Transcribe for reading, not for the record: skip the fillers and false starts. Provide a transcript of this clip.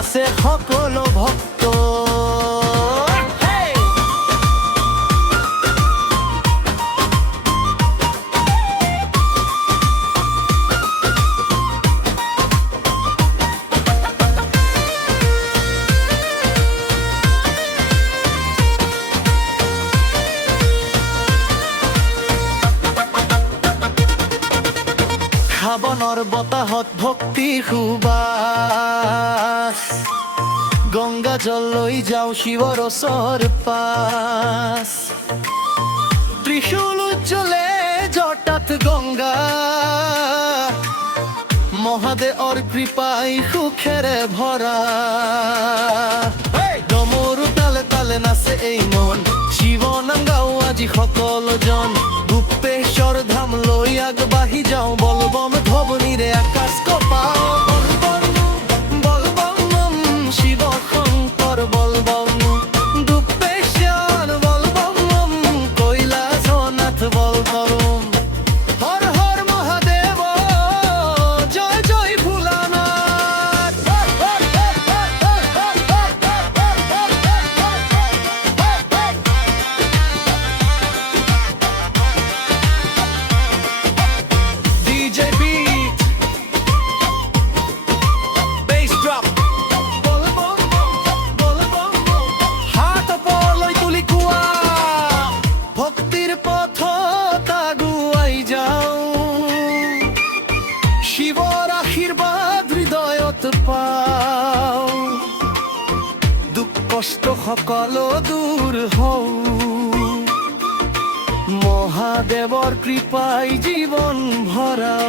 নাচে সকলো ভক্ত। শ্ৰাৱণৰ বতাহত ভক্তিৰ সুবাস, গংগা জল লৈ যাওঁ শিৱৰ ওচৰ পাছ। ত্ৰিশূল উজ্জ্বলে জটাত গংগা, মহাদেৱৰ কৃপাই সুখেৰে ভৰা। ডমৰু তালে তালে নাচে এই মন, শিৱ নাম গাওঁ আজি সকলোজন। গুপ্তেশ্বৰ ধাম লৈ আগবাঢ়ি যাওঁ, বলবম ধ্বনিৰে আকাশ কঁপাওঁ। বলবম শিৱ শংকৰ বলবম, গুপ্তেশ্বৰ বলবম, কৈলাসনাথ বলবম। হৰ হৰ মহাদেৱ, জয় জয় Bholanath. DJ beat, bass drop, Bol Bam বলবম, হাত ওপৰলৈ তুলি কোৱা, ভক্তিৰ পথত আগুৱাই যাওঁ। শিৱৰ আশীৰ্বাদ হৃদয়ত পাওঁ, দুখ কষ্ট সকলো দূৰ হওঁ। মহাদেৱৰ কৃপাই জীৱন ভৰা।